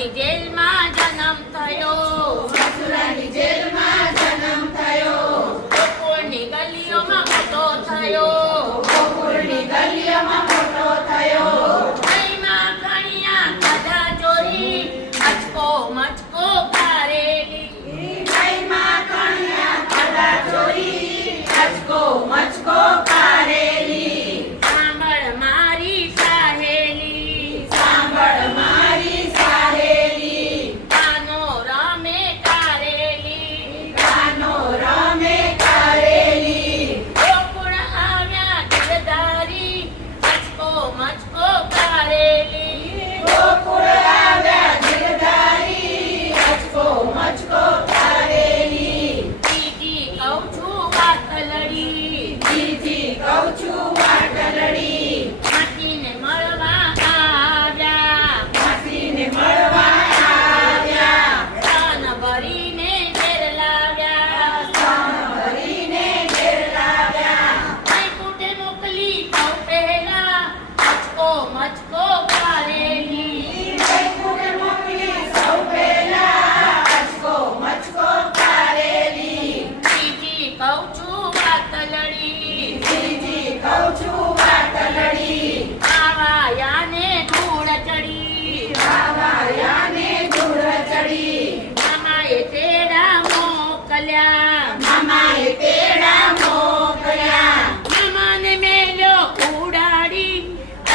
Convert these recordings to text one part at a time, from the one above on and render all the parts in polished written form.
મથુરાની જેલમાં જન્મ થયો, મથુરાની જેલમાં જન્મ થયો, ગોકુળની ગલીઓમાં મોટો થયો, ગોકુળની ગલીઓમાં મોટો થયો, દહીંમાં કણિયા ખાધા ચોરી, અચકો મચકો કારેલી, દહીંમાં કણિયા ખાધા ચોરી, અચકો મચકો કારેલી. સાંભળ મારી સહેલી, સાંભળ મારી સહેલી, કાનો રમે કારેલી, કાનો રમે કારેલી. ગોકુળ આવ્યા ગિરધારી, અચકો મચકો કારેલી, ગોકુળ આવ્યા ગિરધારી, અચકો મચકો કારેલી. બીજી કહું છું વાતલડી, બીજી કહું છું વાટલડી, માટીને મળવા આવ્યા, માસીને મળવા આવ્યા, કાન ભરીને ઘેર લાવ્યા, સામ ભરીને ઘેર લાવ્યા. વૈકુંઠે મોકલી સૌ પહેલા, અચકો મચકો કારેલી, વૈકુંઠે મોકલી સૌ પહેલા, અચકો મચકો કારેલી. બીજી કહું છું વાતલડી, બીજી કહું છું વાટલડી, આવાયાને ધૂળ ચડી, વાવાયાને ધૂળ ચડી, મામાએ તેડા મોકલ્યા, મામાએ તેડા મોકલ્યા, મામાને મેલ્યો ઉડાડી,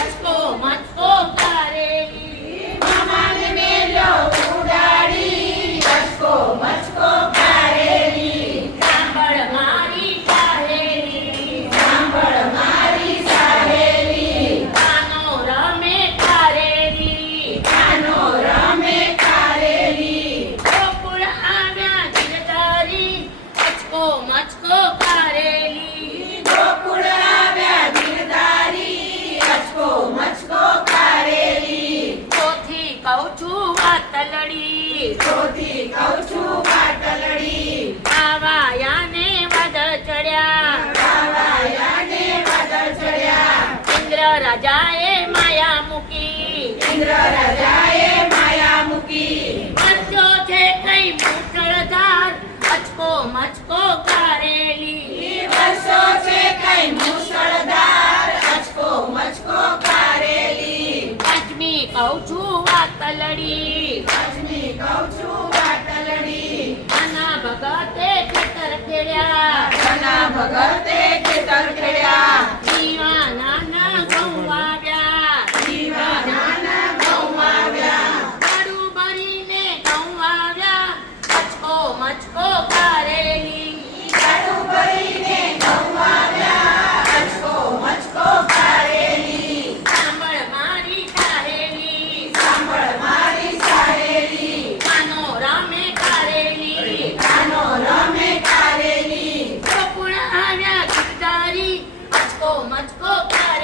અચકો મચકો કારેલી, મામાને મેલ્યો ઉડાડી, અચકો મચકો કારેલી. સાંભળ મારી સહેલી, સાંભળ મારી સહેલી, કાનો રમે કારેલી, કાનો રમે કારેલી. ગોકુળ આવ્યા ગિરધારી, અચકો મચકો કારેલી, ગોકુળ આવ્યા ગિરધારી, અચકો મચકો કારેલી. ચોથી કહું છું વાતલડી, ચોથી કહું છું વાટલડી, આવાયાને વાદળ ચડ્યા, વાવાયાને વાદળ ચડ્યા, ઇન્દ્ર રાજાએ માયા મૂકી, ઇન્દ્ર રાજાએ માયા મૂકી, વર્ષો છે કઈ મુસળધાર, અચકો મચકો કારેલી, વર્ષો છે કઈ મુસળધાર, અચકો મચકો કારેલી. પાંચમી કહું છું વાતલડી, પાંચમી કહું છું વાટલડી, નાના ભગતે ખેતર ખેડ્યા, ઘના ભગતે ખેતર ખેડ્યા, જીવા નાના ઘઉં વાવ્યા, જીવા નાના ઘઉં વાવ્યા, ગાડું ભરીને ઘઉં વાવ્યા, અચકો મચકો કારેલી, ગાડું ભરીને ઘઉં વાવ્યા, અચકો મચકો કારેલી. સાંભળ મારી સહેલી, સાંભળ મારી સહેલી, કાનો રમે કારેલી, કાનો રમે કારેલી, ગોકુળ આવ્યા ગિરધારી, અચકો મચકો કારેલી.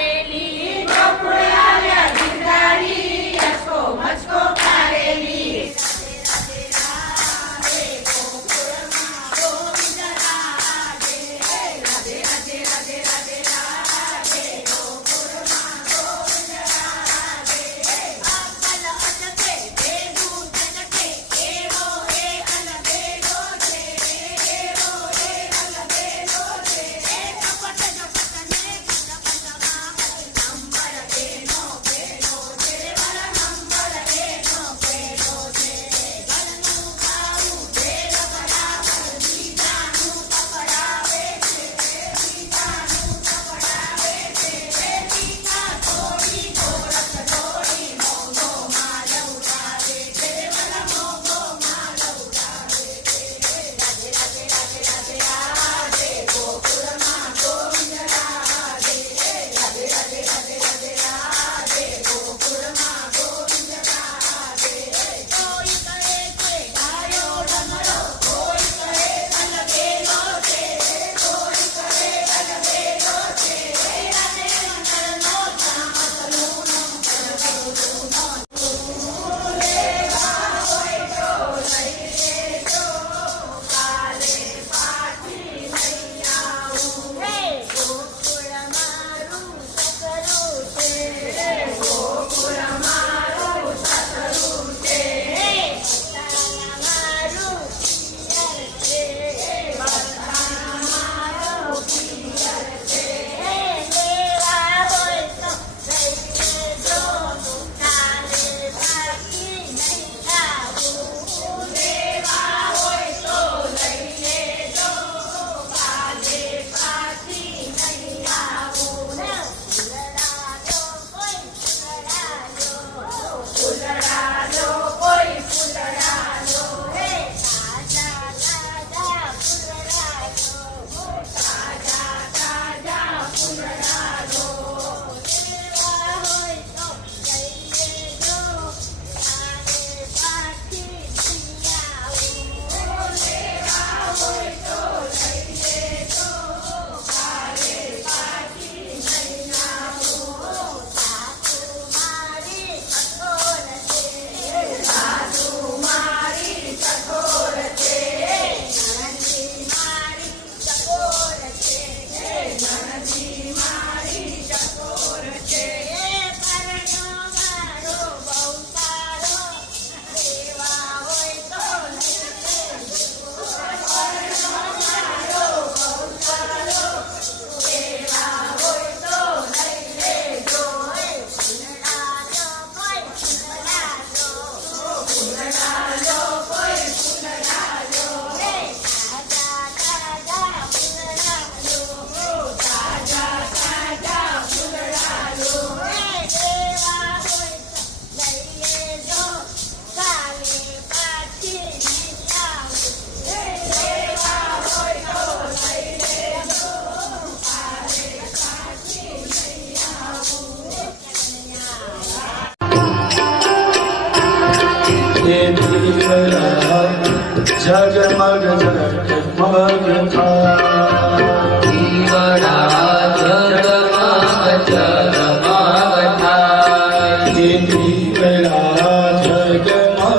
દીવડા જગમગ જગમગ થાય દીવડા જગમગ જગમગ થાય દીવડા જગમગ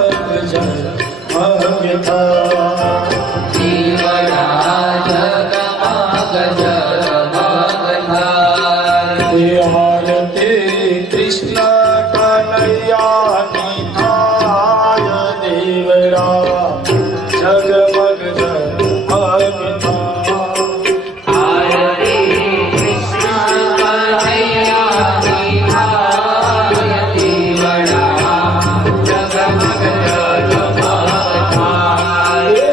જગમગ થાય દીવડા જગમગ જગમગ થાય આરતી કૃષ્ણ કનૈયાની થાય દીવડા જગમગ જગમગ થાય આરતી કૃષ્ણ કનૈયાની થાય દીવડા જગમગ જગમગ થાય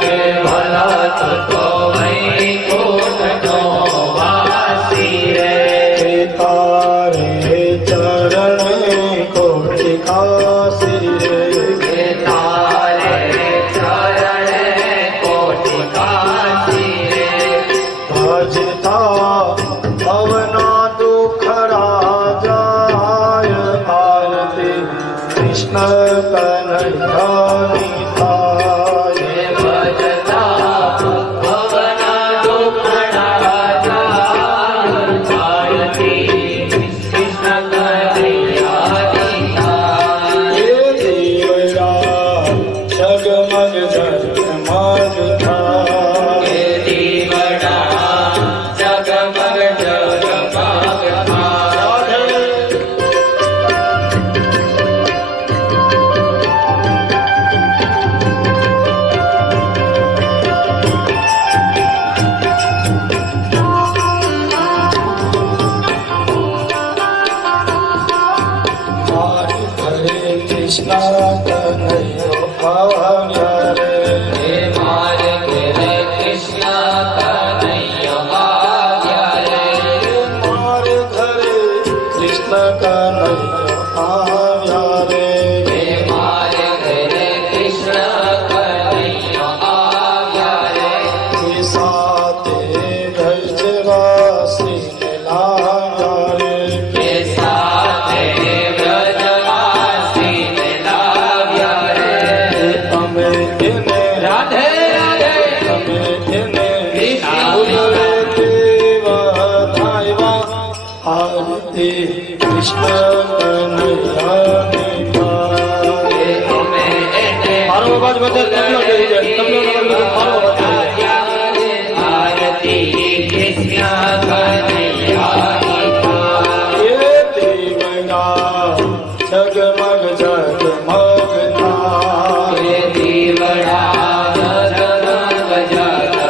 દેવાલા તુતો વૈકુંઠનો વાસી રે તારે ચરણ કોટિ ખાસી રે તારે ચરણે કોટિ કાશી રે ભજતા ભવના દુઃખ રાજાય આરતી કૃષ્ણ કનૈયાની થાય ભજતા ભવના દુઃખડા જાય ભારતી કૃષ્ણ કનૈયાની થાય એ દીવડા જગમગ જગમગ થાય એ દીવડા જગમગ જગમગ થાય હરે કૃષ્ણ કનૈયો આવ્યા રે હે મારે ઘેરે કૃષ્ણ કનૈયો આવ્યા રે મારે ઘરે કૃષ્ણ કનૈયો આવ્યા રે હે મારે ઘેરે કૃષ્ણ કનૈયો આવ્યા રે એ સાથે વ્રજવાસી લાવ્યા રે કે સાથે વ્રજવાસીને લાવ્યા રે તમે એને રાધે રાધે તમે એને કૃષ્ણ દેવા ધાયવા આરતી કૃષ્ણ કનૈયાની થાય અમે એને મારો અવાજ વધારે તબલો કરી જાય તબલો મારો અવાજ આરતી કૃષ્ણ કનૈયાની થાય એ દીવડા જગમગ જગમગ થાય હે દીવડા જગમગ જગમગ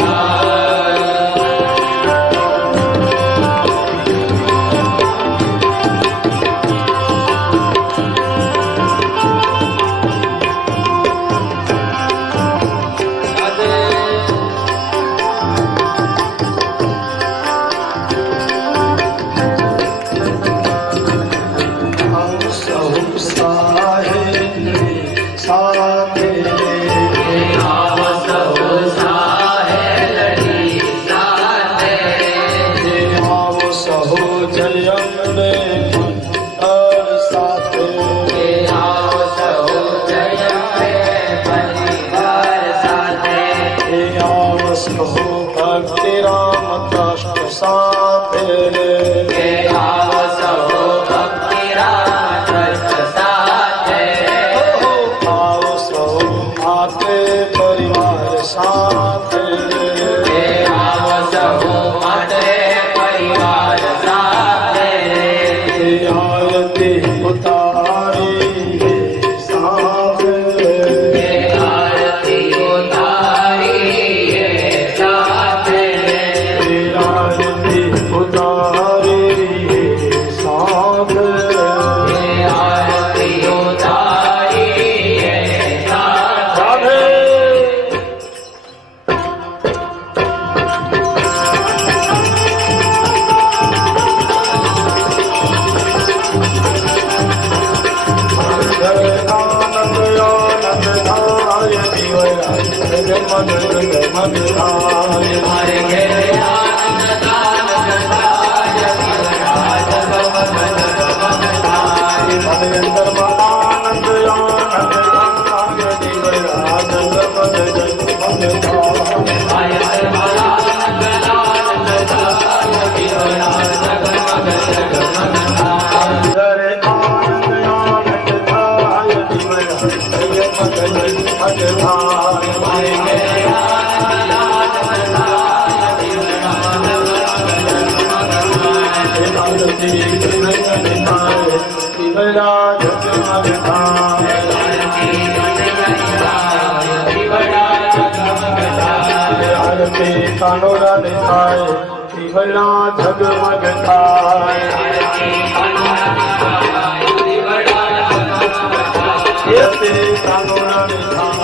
થાય હમ સૌ સાથે આવ સૌ સાહેલડી સાથે આવો સહો જયમને મંતર સાથે આવ સૌ જય પરિવાર સાથે આવો સહો ભક્તિ રામ કૃષ્ણ સાથે કે આવ સૌ ભક્તિ રામ કૃષ્ણ સાથે આવો સહો માતે પરિવાર સાથે કે આવ સૌ માટે પરિવાર સાથે આરતી ઉતારી સાથે કે આરતી ઉતારી સાથે આરતી ઉતારી સાથે કે આરતી ઉતારી સાથે રાધે કાનોડા ને થાય દીવડા જગમગ થાય કાનોડા ને થાય